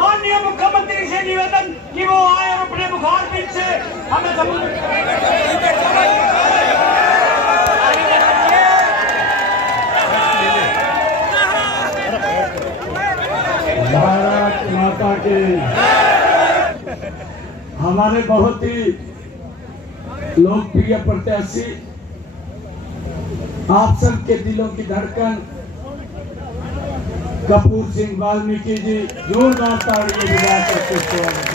माननीय मुख्यमंत्री से निवेदन कि वो आए और अपने मुखारबिन से हमें भारत माता के हमारे बहुत ही लोकप्रिय प्रत्याशी, आप सबके दिलों की धड़कन कपूर सिंह वाल्मीकि जी, जोरदार तालियां बजा करके स्वागत।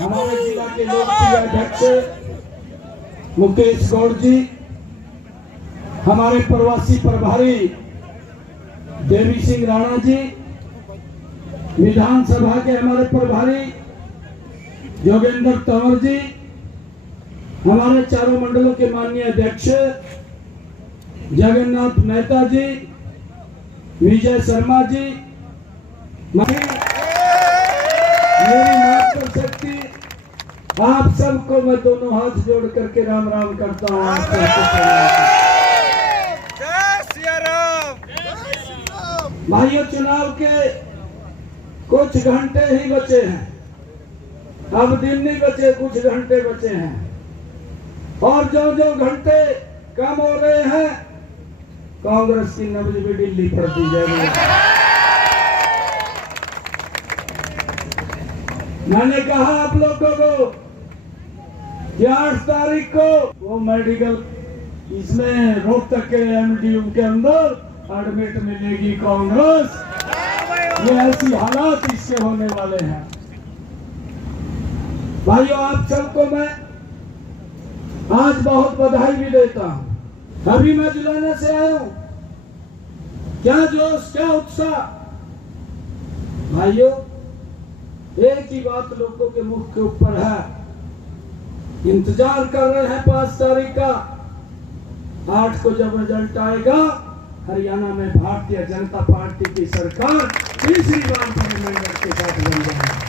हमारे जिला के लोकप्रिय अध्यक्ष मुकेश गौड़ जी, हमारे प्रवासी प्रभारी देवी सिंह राणा जी, विधानसभा के हमारे प्रभारी योगेंद्र तंवर जी, हमारे चारों मंडलों के माननीय अध्यक्ष जगन्नाथ मेहता जी, विजय शर्मा जी, मेरी मातृशक्ति, आप सबको मैं दोनों हाथ जोड़ करके राम राम करता हूँ। भाइयों, चुनाव के कुछ घंटे ही बचे हैं, अब दिन नहीं बचे, कुछ घंटे बचे हैं, और जो जो घंटे कम हो रहे हैं, कांग्रेस की नब्ज भी ढीली पड़ती जाएगी। मैंने कहा आप लोगों को कि 8 तारीख को वो मेडिकल इसमें रोहतक के एमडीयू के अंदर एडमिट मिलेगी कांग्रेस। ये ऐसी हालात इससे होने वाले हैं। भाइयों, आप सबको मैं आज बहुत बधाई भी देता हूं। अभी मैं जुलाना से आया हूं, क्या जोश, क्या उत्साह। भाइयों, एक ही बात लोगों के मुख के ऊपर है, इंतजार कर रहे हैं 5 तारीख का। 8 को जब रिजल्ट आएगा, हरियाणा में भारतीय जनता पार्टी की सरकार तीसरी बार पार्लियामेंट के साथ बन जाएगी।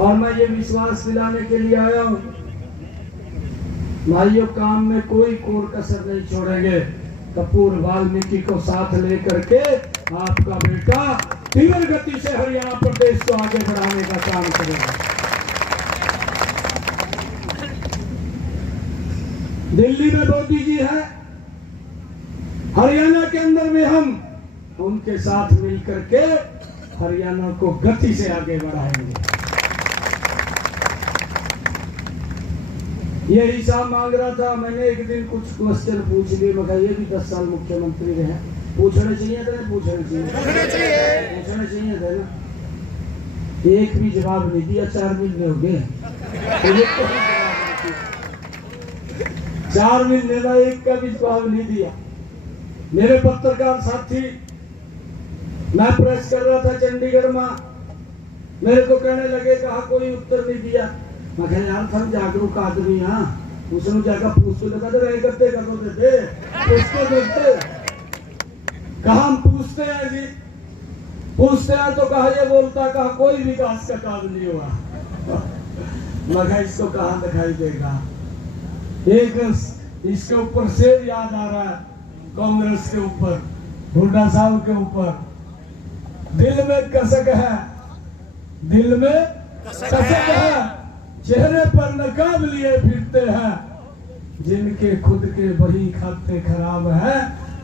और मैं ये विश्वास दिलाने के लिए आया हूं, भाइयों, काम में कोई कोर कसर नहीं छोड़ेंगे। कपूर वाल्मीकि को साथ लेकर के आपका बेटा तीव्र गति से हरियाणा प्रदेश को आगे बढ़ाने का काम करेगा। दिल्ली में मोदी जी हैं, हरियाणा के अंदर में हम उनके साथ मिलकर के हरियाणा को गति से आगे बढ़ाएंगे। ये हिसाब मांग रहा था, मैंने एक दिन कुछ क्वेश्चन पूछ लिए। मैं ये भी 10 साल मुख्यमंत्री रहे, पूछने चाहिए था, पूछने चाहिए था ना। एक भी जवाब नहीं दिया, 4 महीने हो गए, 4 महीने में एक का भी जवाब नहीं दिया। मेरे पत्रकार साथी, मैं प्रेस कर रहा था चंडीगढ़ में, मेरे को कहने लगे कहा कोई उत्तर नहीं दिया। मैं कहा यार, हम जागरूक आदमी हाँ, उसने जाकर पूछ लगा रहे करते उसको देखते, कहा हम पूछते हैं जी, पूछते हैं तो कहा ये बोलता, कहा कोई विकास का काम नहीं हुआ। मैं कहा इसको कहाँ दिखाई देगा। एक इसके ऊपर से याद आ रहा है, कांग्रेस के ऊपर, हुड्डा साहब के ऊपर, दिल में कसक है, दिल में कसक है, चेहरे पर नकाब लिए फिरते हैं, जिनके खुद के बही खाते खराब है,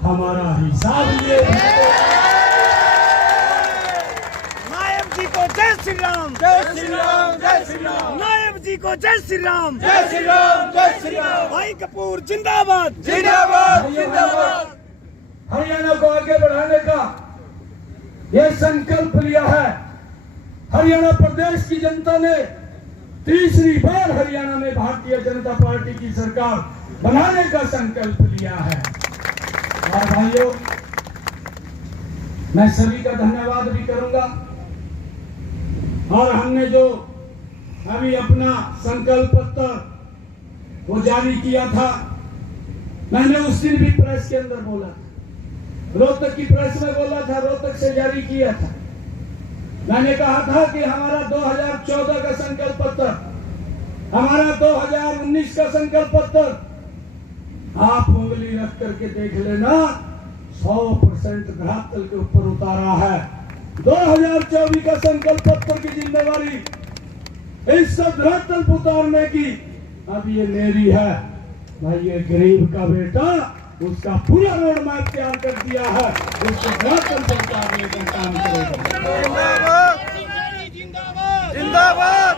हमारा हिसाब लिए फिरते हैं। नायब जी को जय श्री राम, जय श्री राम, जय श्री राम। नायब जी को जय श्री राम, जय श्री राम, जय श्री राम। भाई कपूर जिंदाबाद, जिंदाबाद, जिंदाबाद। हरियाणा को आगे बढ़ाने का ये संकल्प लिया है। हरियाणा प्रदेश की जनता ने तीसरी बार हरियाणा में भारतीय जनता पार्टी की सरकार बनाने का संकल्प लिया है। और भाइयों, मैं सभी का धन्यवाद भी करूंगा। और हमने जो अभी अपना संकल्प पत्र वो जारी किया था, मैंने उस दिन भी प्रेस के अंदर बोला था, रोहतक की प्रेस में बोला था, रोहतक से जारी किया था। मैंने कहा था कि हमारा 2014 का संकल्प पत्र, हमारा 2019 का संकल्प पत्र आप उंगली रख करके देख लेना, 100% धरातल के ऊपर उतारा है। 2024 का संकल्प पत्र की जिम्मेवारी इस धरातल पर उतारने की अब ये मेरी है भाई। ये गरीब का बेटा, उसका पूरा रोड मैप तैयार कर दिया है, उसको धरातल पर उतारने का काम करेगा। जिंदाबाद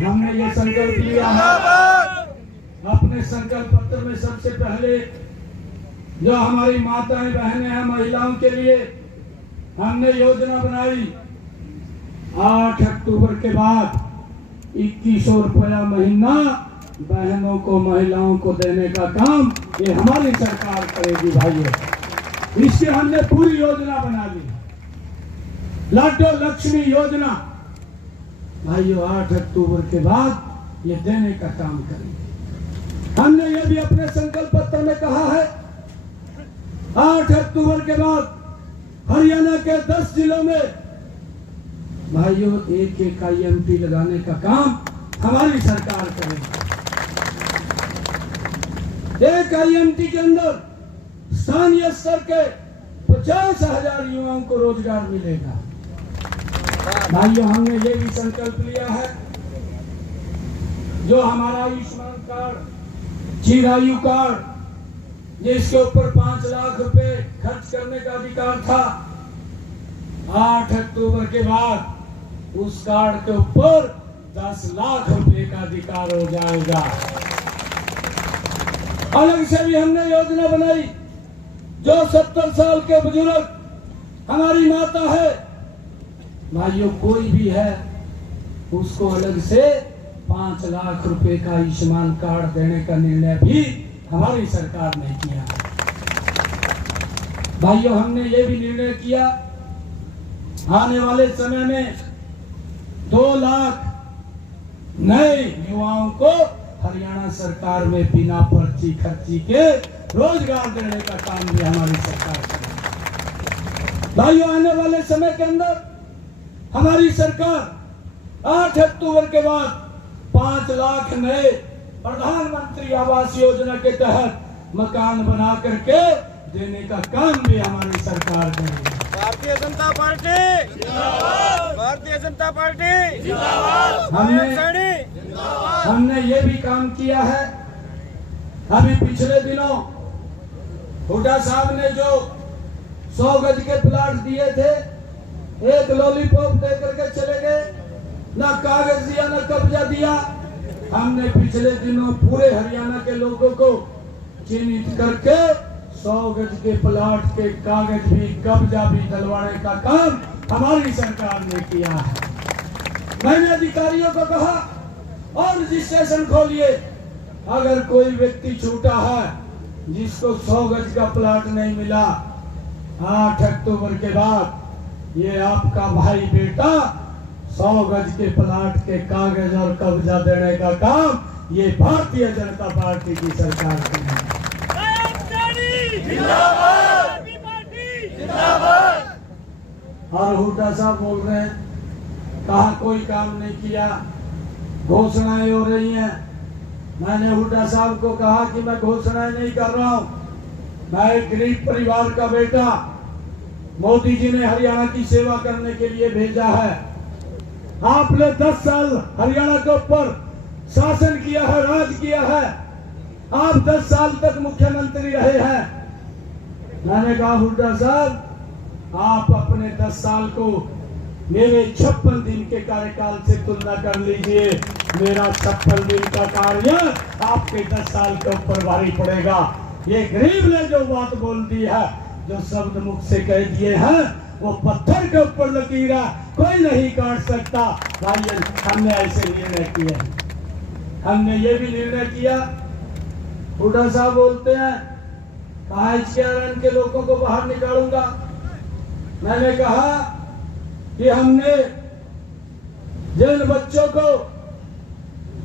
हमने ये संकल्प लिया है। अपने संकल्प पत्र में सबसे पहले जो हमारी माताएं बहनें हैं, महिलाओं के लिए हमने योजना बनाई। 8 अक्टूबर के बाद 2100 रुपया महीना बहनों को, महिलाओं को देने का काम ये हमारी सरकार करेगी भाइयों। इसकी हमने पूरी योजना बना ली। लाडो लक्ष्मी योजना भाइयों 8 अक्टूबर के बाद ये देने का काम करेंगे। हमने ये भी अपने संकल्प पत्र में कहा है 8 अक्टूबर के बाद हरियाणा के 10 जिलों में भाइयों एक IMT लगाने का काम हमारी सरकार करेगी। एक IMT के अंदर स्थानीय स्तर के 50,000 युवाओं को रोजगार मिलेगा। भाइयों हमने ये भी संकल्प लिया है, जो हमारा आयुष्मान कार्ड, चिरायु कार्ड, जिसके ऊपर 5 लाख रुपए खर्च करने का अधिकार था, 8 अक्टूबर के बाद उस कार्ड के ऊपर 10 लाख रुपए का अधिकार हो जाएगा। अलग से भी हमने योजना बनाई, जो 70 साल के बुजुर्ग हमारी माता है भाइयों, कोई भी है, उसको अलग से 5 लाख रुपए का आयुष्मान कार्ड देने का निर्णय भी हमारी सरकार ने किया। भाइयों हमने ये भी निर्णय किया, आने वाले समय में 2 लाख नए युवाओं को हरियाणा सरकार में बिना पर्ची खर्ची के रोजगार देने का काम भी हमारी सरकार करेगी। भाइयों आने वाले समय के अंदर हमारी सरकार 8 अक्टूबर के बाद 5 लाख नए प्रधानमंत्री आवास योजना के तहत मकान बना करके देने का काम भी हमारी सरकार करेगी। भारतीय जनता पार्टी जिंदाबाद, भारतीय जनता पार्टी जिंदाबाद। हमने ये भी काम किया है। अभी पिछले दिनों हुड्डा साहब ने जो 100 गज के प्लाट दिए थे, एक लॉलीपॉप दे करके चले गए, ना कागज दिया ना कब्जा दिया। हमने पिछले दिनों पूरे हरियाणा के लोगों को चिन्हित करके 100 गज के प्लाट के कागज भी, कब्जा भी दिलवाने का काम हमारी सरकार ने किया है। मैंने अधिकारियों को कहा और रजिस्ट्रेशन खोलिए, अगर कोई व्यक्ति छूटा है जिसको 100 गज का प्लाट नहीं मिला, 8 अक्टूबर के बाद ये आपका भाई बेटा 100 गज के प्लाट के कागज और कब्जा देने का काम ये भारतीय जनता पार्टी की सरकार करेगी। और हुड्डा साहब बोल रहे हैं कहा कोई काम नहीं किया, घोषणाएं हो रही हैं। मैंने हुड्डा साहब को कहा कि मैं घोषणाएं नहीं कर रहा हूं, मैं एक गरीब परिवार का बेटा, मोदी जी ने हरियाणा की सेवा करने के लिए भेजा है। आपने 10 साल हरियाणा के ऊपर शासन किया है, राज किया है, आप 10 साल तक मुख्यमंत्री रहे हैं। मैंने कहा हुड्डा साहब आप अपने 10 साल को मेरे 56 दिन के कार्यकाल से तुलना कर लीजिए, मेरा 56 दिन का कार्य आपके 10 साल के ऊपर भारी पड़ेगा। ये गरीब ने जो बात बोल दी है, जो शब्द मुख से कह दिए हैं, वो पत्थर के ऊपर लकीर है, कोई नहीं काट सकता। भाई हमने ऐसे निर्णय किए, हमने ये भी निर्णय किया। हुड्डा साहब बोलते हैं HKRN के लोगों को बाहर निकालूंगा। मैंने कहा कि हमने जिन बच्चों को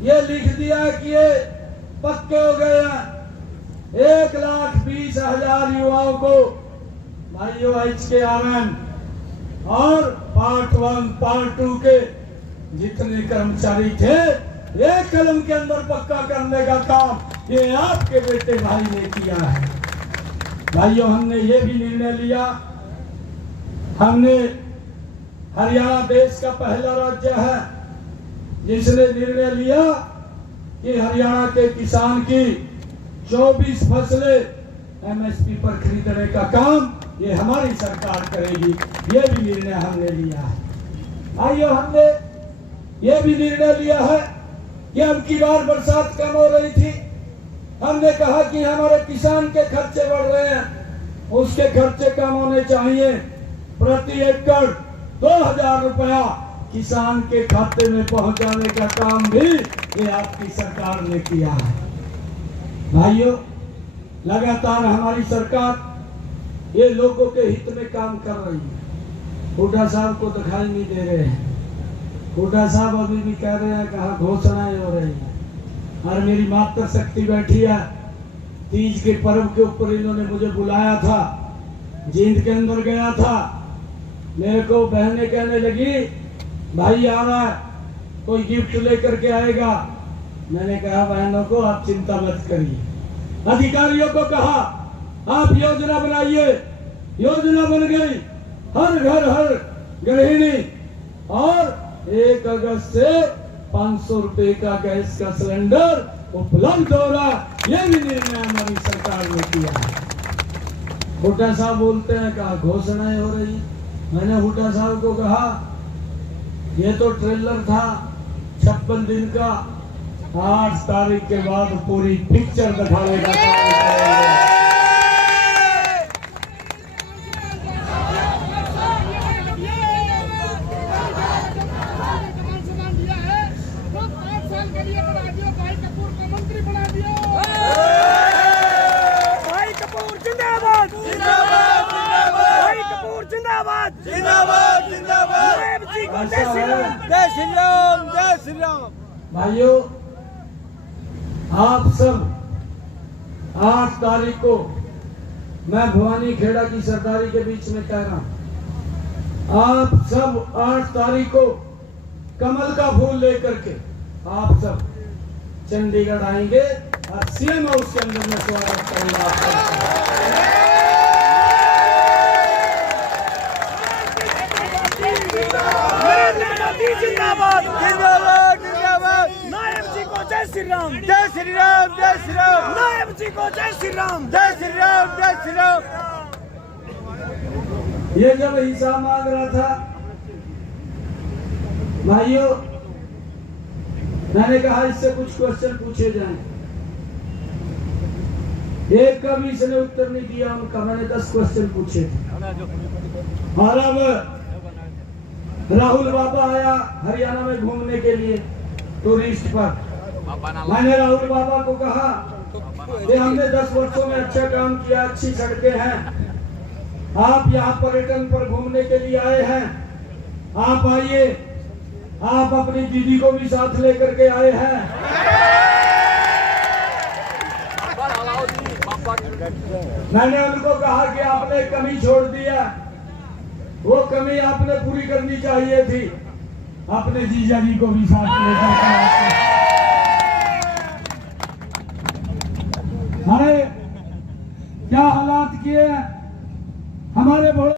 ये लिख दिया कि ये पक्के हो गए हैं, 1,20,000 युवाओं को भाइयों HKRN और पार्ट 1 पार्ट 2 के जितने कर्मचारी थे एक कलम के अंदर पक्का करने का काम ये आपके बेटे भाई ने किया है। भाइयों, हमने ये भी निर्णय लिया, हमने हरियाणा देश का पहला राज्य है जिसने निर्णय लिया कि हरियाणा के किसान की 24 फसलें एमएसपी पर खरीदने का काम ये हमारी सरकार करेगी। ये भी निर्णय हमने लिया है। भाइयों, हमने ये भी निर्णय लिया है कि अब की बार बरसात कम हो रही थी, हमने कहा कि हमारे किसान के खर्चे बढ़ रहे हैं, उसके खर्चे कम होने चाहिए। प्रति एकड़ 2000 रुपया किसान के खाते में पहुंचाने का काम भी ये आपकी सरकार ने किया है। भाइयों, लगातार हमारी सरकार ये लोगों के हित में काम कर रही है। हुड्डा साहब को दिखाई नहीं दे रहे हैं। हुड्डा साहब अभी भी कह रहे हैं कहा घोषणाएं हो रही है। और मेरी मातृ शक्ति बैठी है, तीज के पर्व के ऊपर इन्होंने मुझे बुलाया था, जींद के अंदर गया था। मेरे को बहनें कहने लगी भाई आ रहा है, कोई गिफ्ट लेकर के आएगा। मैंने कहा बहनों को आप चिंता मत करिए। अधिकारियों को कहा आप योजना बनाइए। योजना बन गई, हर घर हर गृहिणी, और 1 अगस्त से 500 रुपए का गैस का सिलेंडर उपलब्ध हो रहा। यह भी निर्णय हमारी सरकार ने किया है। हुड्डा साहब बोलते हैं कहा घोषणाएं हो रही। मैंने हुड्डा साहब को कहा ये तो ट्रेलर था 56 दिन का, 8 तारीख के बाद पूरी पिक्चर दिखाने का काम करेंगे। जिंदाबाद जिंदाबाद। जय श्री राम, जय श्री राम, जय श्री राम। भाइयों, आप सब 8 तारीख को मैं भवानी खेड़ा की सरदारी के बीच में कह रहा हूं, आप सब 8 तारीख को कमल का फूल लेकर के आप सब चंडीगढ़ आएंगे और सीएम हाउस के अंदर में स्वागत करेंगे। जिंदाबाद जिंदाबाद जिंदाबाद। नायब जी को जय श्री राम, जय श्री राम, जय श्री राम। नायब जी को जय श्री राम, जय श्री राम, जय श्री राम। ये जब हिसाब मांग रहा था भाइयों, मैंने कहा इससे कुछ क्वेश्चन पूछे जाएं। एक का भी इसने उत्तर नहीं दिया उनका। मैंने 10 क्वेश्चन पूछे थे। और अब राहुल बाबा आया हरियाणा में घूमने के लिए टूरिस्ट पर। मैंने राहुल बाबा को कहा कि हमने 10 वर्षों में अच्छा काम किया, अच्छी सड़कें हैं, आप यहाँ पर्यटन पर घूमने के लिए आए हैं, आप आइए। आप अपनी दीदी को भी साथ लेकर के आए हैं। मैंने उनको कहा कि आपने कमी छोड़ दिया, वो कमी आपने पूरी करनी चाहिए थी, अपने जीजा जी को भी साथ लेकर। अरे क्या हालात किए हमारे